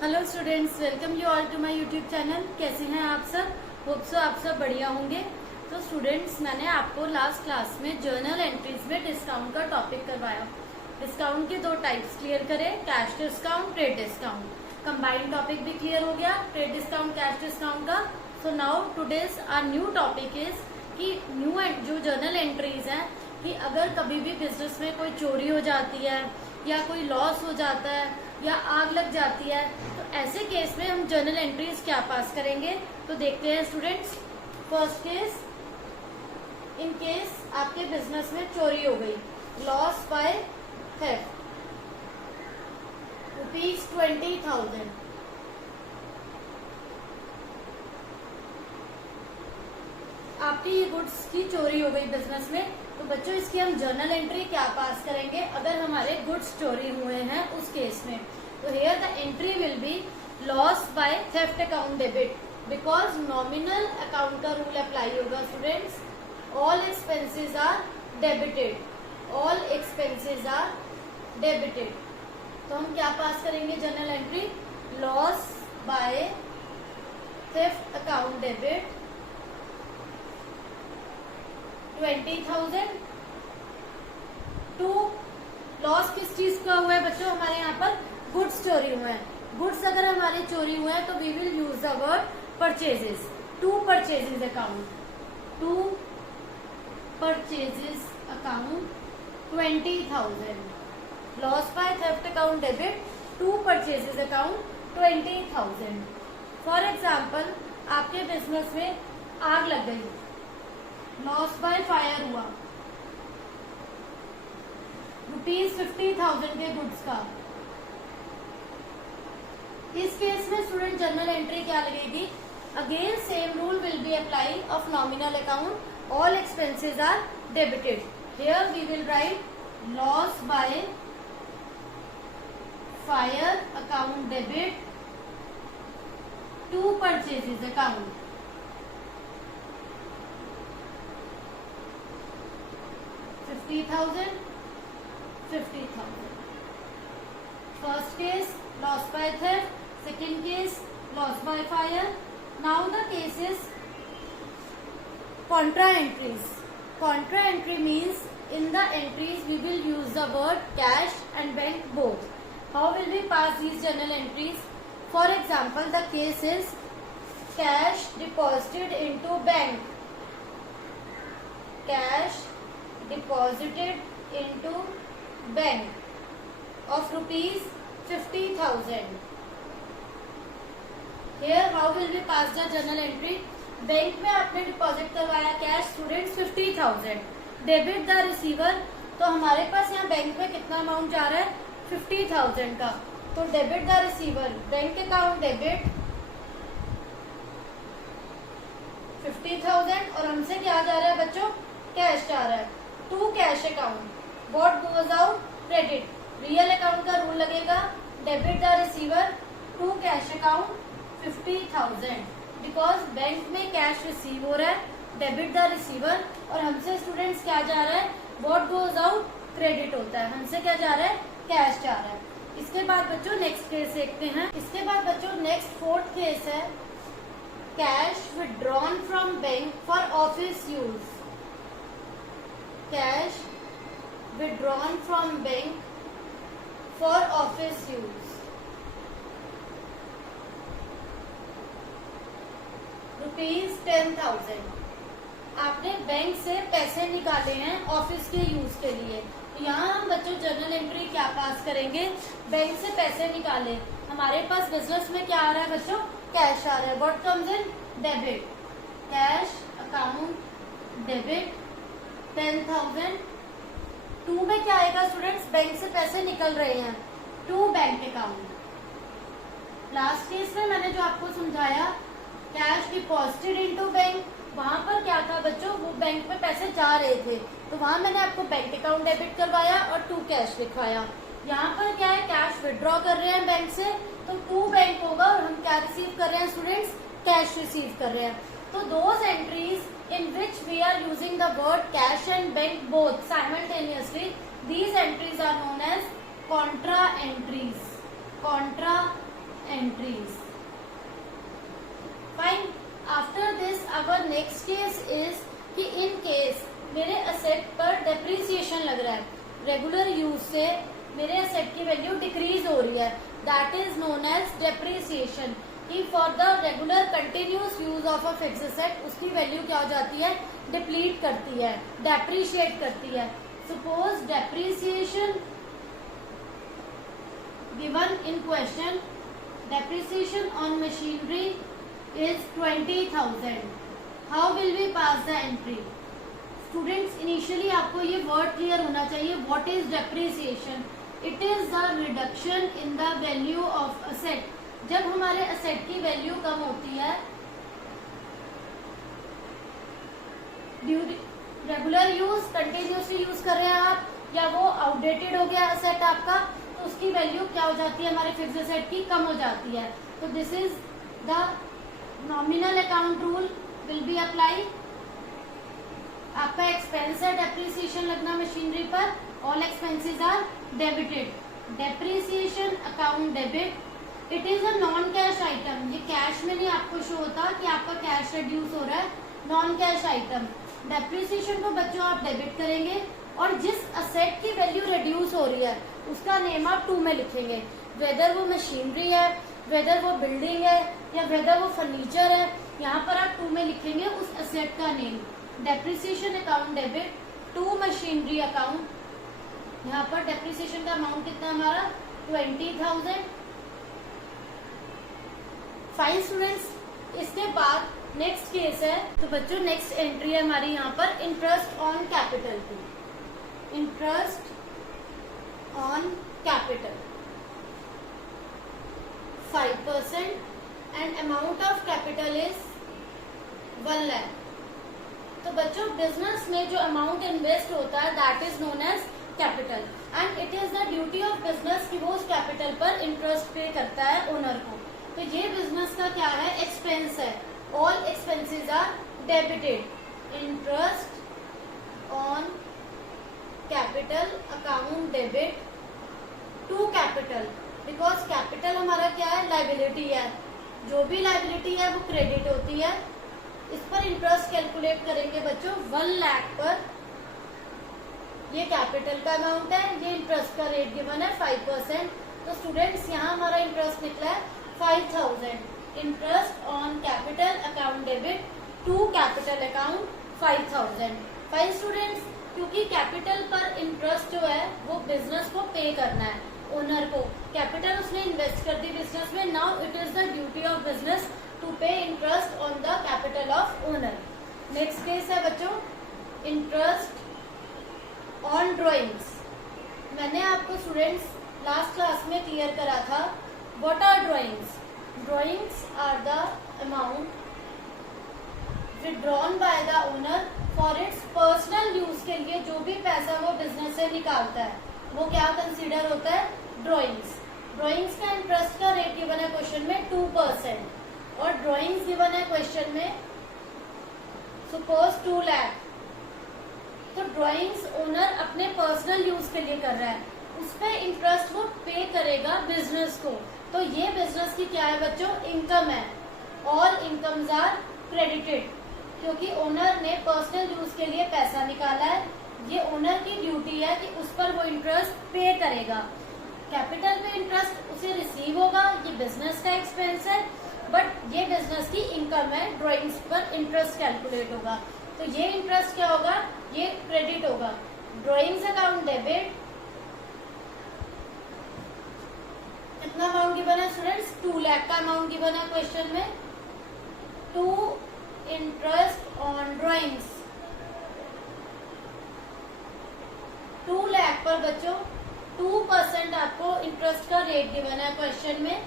Hello students, welcome you all to my YouTube channel. कैसे हैं आप सब? होप सो आप सब बढ़िया होंगे। तो स्टूडेंट्स, मैंने आपको लास्ट क्लास में जर्नल एंट्रीज में डिस्काउंट का टॉपिक करवाया। डिस्काउंट के दो टाइप्स क्लियर करें, cash discount, trade discount. Combined topic भी क्लियर हो गया, ट्रेड डिस्काउंट, कैश डिस्काउंट का। So now today's our new topic is कि न्यू जो जर्नल एंट्रीज है कि अगर कभी भी बिजनेस में कोई चोरी हो जाती है या कोई लॉस हो जाता है या आग लग जाती है, तो ऐसे केस में हम जर्नल एंट्रीज क्या पास करेंगे। तो देखते हैं students. First case, in case आपके बिजनेस में चोरी हो गई, लॉस बाय थेफ्ट, ₹20,000। आपकी ये गुड्स की चोरी हो गई बिजनेस में, तो बच्चों इसकी हम जर्नल एंट्री क्या पास करेंगे अगर हमारे गुड्स चोरी हुए हैं उस केस में। तो here the entry will be loss by theft account debit, because nominal account का रूल अप्लाई होगा students. All expenses are debited, all expenses are debited. तो हम क्या पास करेंगे journal entry, loss by theft account debit 20,000 to loss किस चीज का हुआ है बच्चों, हमारे यहाँ पर गुड्स चोरी हुए हैं। गुड्स अगर हमारे चोरी हुए हैं तो we will use the word purchases. To purchases account, to purchases account 20,000, loss by theft account debit to purchases account 20,000। For example, आपके बिजनेस में आग लग गई, लॉस बाय फायर हुआ ₹50,000 के गुड्स का। इस केस में स्टूडेंट जर्नल एंट्री क्या लगेगी, again same rule will be apply of nominal account, all expenses are debited. Here we will write loss by fire account debit to purchases account 50,000, 50,000. First case, loss by theft. Second case, loss by fire. Now the case is contra entries. Contra entry means in the entries we will use the word cash and bank both. How will we pass these journal entries? For example, the case is cash deposited into bank. Cash deposited into bank of ₹50,000. Here how will we pass the journal entry? Bank में आपने deposit करवाया cash students 50,000, debit the receiver. तो हमारे पास यहाँ bank में कितना amount जा रहा है 50,000 का, तो debit the receiver, bank account debit 50,000 और हमसे क्या जा रहा है बच्चों, कैश जा रहा है to cash account. What goes out, credit. Real account का रूल लगेगा, debit the receiver to cash account 50,000, because bank में कैश रिसीव हो रहा है, डेबिट द रिसीवर, और हमसे स्टूडेंट्स क्या जा रहा है, व्हाट गोज आउट, क्रेडिट होता है। हमसे क्या जा रहा है, कैश जा रहा है। इसके बाद बच्चों नेक्स्ट केस देखते हैं। इसके बाद बच्चों नेक्स्ट फोर्थ केस है cash withdrawn from bank for office use. Cash withdrawn from bank for office use, ₹10,000। आपने बैंक से पैसे निकाले हैं ऑफिस के यूज के लिए, तो यहाँ हम बच्चों जर्नल एंट्री क्या पास करेंगे, बैंक से पैसे निकाले, हमारे पास बिजनेस में क्या आ रहा है बच्चों, कैश आ रहा है। What comes in, debit, cash account debit 10,000। To में क्या आएगा स्टूडेंट्स, बैंक से पैसे निकल रहे हैं, to bank account. Last case में मैंने जो आपको समझाया कैश डिपॉजिटेड इनटू बैंक, वहां पर क्या था बच्चों, वो बैंक में पैसे जा रहे थे, तो वहां मैंने आपको बैंक अकाउंट डेबिट करवाया और टू कैश लिखवाया। यहाँ पर क्या है, कैश विड्रॉ कर रहे हैं बैंक से, तो टू बैंक होगा और हम क्या रिसीव कर रहे हैं स्टूडेंट्स, कैश रिसीव कर रहे हैं। तो those entries in which we are using the word cash and bank both simultaneously, these entries are known as contra entries. Contra entries. Fine. After this our next case is कि in case मेरे asset पर depreciation लग रहा है, regular use से मेरे asset की value decrease हो रही है, that is known as depreciation. कि for the regular continuous use of a fixed asset उसकी value क्या हो जाती है, deplete करती है, depreciate करती है. Suppose depreciation given in question, depreciation on machinery is 20,000. How will we pass the entry? Students, initially आपको ये word clear होना चाहिए. What is depreciation? It is the reduction in the value of asset. जब हमारे asset की value कम होती है, regular use, continuously use कर रहे हैं आप, या वो आउटडेटेड हो गया asset आपका, तो उसकी वैल्यू क्या हो जाती है, हमारे फिक्स एसेट की कम हो जाती है. तो this is the nominal account rule will be apply. आपका एक्सपेंस है डेप्रिसिएशन लगना मशीनरी पर, all expenses are debited. Depreciation account debit, it is a non cash item. ये कैश में नहीं आपको शो होता कि आपका कैश रिड्यूस हो रहा है, नॉन कैश आइटम. डेप्रिसिएशन को बच्चों आप डेबिट करेंगे और जिस असेट की वैल्यू रिड्यूस हो रही है उसका नेम आप 2 में लिखेंगे. वेदर वो मशीनरी है, वेदर वो बिल्डिंग है, या वेदर वो फर्नीचर है, यहाँ पर आप 2 में लिखेंगे उस असेट का name. Depreciation account debit to machinery account. यहाँ पर डेप्रिसिएशन का अमाउंट कितना हमारा 20,000. फाइन स्टूडेंट्स, इसके बाद नेक्स्ट केस है. तो बच्चों नेक्स्ट एंट्री है हमारी यहाँ पर इंटरेस्ट ऑन कैपिटल की. Interest on capital 5% and amount of capital is 1 lakh. तो बच्चों बिजनेस में जो अमाउंट इन्वेस्ट होता है that is known as capital, and it is the duty of business कि वो उस कैपिटल पर इंटरेस्ट पे करता है ओनर को. तो ये बिजनेस का क्या है, एक्सपेंस है. All expenses are debited. Interest on capital account debit to capital, because capital हमारा क्या है, लाइबिलिटी है. जो भी लाइबिलिटी है वो क्रेडिट होती है. इस पर इंटरेस्ट कैलकुलेट करेंगे बच्चों 1 लाख पर. ये कैपिटल का अमाउंट है, ये इंटरेस्ट का रेट गिवन है 5%. तो स्टूडेंट्स यहाँ हमारा इंटरेस्ट निकला है 5,000. Interest on capital account debit to capital account 5,000. Fine students, क्योंकि कैपिटल पर इंटरेस्ट जो है वो बिजनेस को पे करना है ओनर को. कैपिटल उसने इन्वेस्ट कर दी बिजनेस में. Now it is the duty of business to pay interest on the capital of owner. Next case है बच्चों इंटरेस्ट ऑन ड्रॉइंग्स. मैंने आपको स्टूडेंट्स लास्ट क्लास में क्लियर करा था what are drawings. Drawings are the amount withdrawn by the owner for its personal use के लिए. जो भी पैसा वो बिजनेस से निकालता है वो क्या कंसीडर होता है, ड्रॉइंग्स. ड्रॉइंग्स का इंटरेस्ट का रेट गिवन है क्वेश्चन में 2%, और ड्रॉइंग्स गिवन है क्वेश्चन में सपोज 2 लाख. तो ड्रॉइंग्स ओनर अपने पर्सनल यूज के लिए कर रहा है, उस पर इंटरेस्ट वो पे करेगा बिजनेस को. तो ये बिजनेस की क्या है बच्चों, इनकम है. ऑल इनकम्स आर क्रेडिटेड, क्योंकि ओनर ने पर्सनल यूज के लिए पैसा निकाला है. ये ओनर की ड्यूटी है कि उस पर वो इंटरेस्ट पे करेगा. कैपिटल पे इंटरेस्ट उसे रिसीव होगा, ये बिजनेस का एक्सपेंस है, बट ये बिजनेस की इनकम है. ड्रॉइंग्स पर इंटरेस्ट कैलकुलेट होगा. तो ये इंटरेस्ट क्या होगा, ये क्रेडिट होगा. Drawings account debit. कितना अमाउंट गिवन है स्टूडेंट्स, 2 लाख का अमाउंट गिवन है क्वेश्चन में. To interest on drawings 2 lakh पर बच्चों 2% आपको इंटरेस्ट का रेट गिवन है क्वेश्चन में,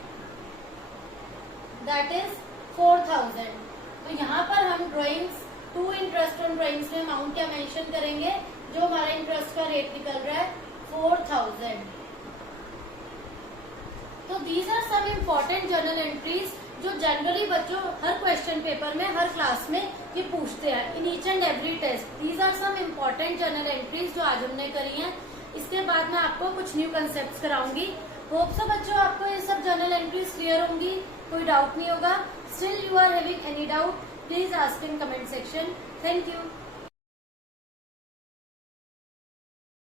दैट इज 4,000. तो यहाँ पर हम drawings to interest on drawings में अमाउंट क्या मेंशन करेंगे, जो हमारा इंटरेस्ट का रेट निकल रहा है 4,000. तो these are some important journal entries जो जनरली बच्चों हर क्वेश्चन पेपर में, हर क्लास में ये पूछते हैं in each and every test. These are some important journal entries जो आज हमने करी हैं. इसके बाद मैं आपको कुछ न्यू कंसेप्ट कराऊंगी. होप सो बच्चों आपको ये सब जर्नल एंट्रीज क्लियर होंगी. कोई डाउट नहीं होगा. Still you are having any doubt, please ask in comment section. Thank you.